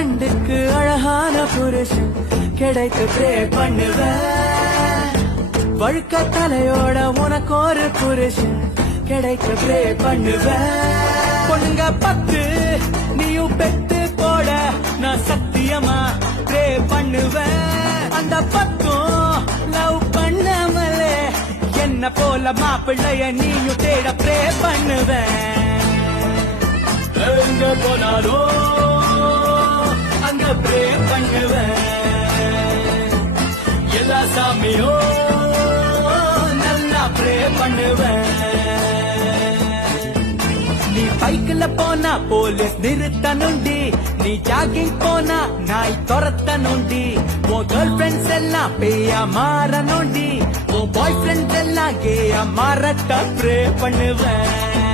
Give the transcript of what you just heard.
ஃப்ரெண்டுக்கு அழகான புருஷன் கிடைத்து ப்ரே பண்ணுவேன். வழுக்க தலையோட உனக்கு ஒரு புருஷன் கிடைக்க ப்ரே பண்ணுவேன். பொண்ணுங்க 10 நீயும் பெத்து போட நான் சத்தியமா ப்ரே பண்ணுவேன். அந்த 10 லவ் பண்ணாமலே என்ன போல மாப்பிள்ளைய நீயும் தேட ப்ரே பண்ணுவேன். எங்க போனாலும் அங்க ப்ரே பண்ணுவேன். எல்லா சாமியும் நல்லா ப்ரே பண்ணுவேன். நீ பைக்கில் போனா போலீஸ் நிறுத்தணுண்டி, நீ ஜாகிங் போனா நாய் துரத்தணுண்டி. உன் கேர்ள் ஃபிரெண்ட்ஸ் எல்லாம் பேயா மாறணுண்டி, உன் பாய் ஃபிரெண்ட்ஸ் எல்லாம் கேயா மாறட்ட ப்ரே பண்ணுவேன்.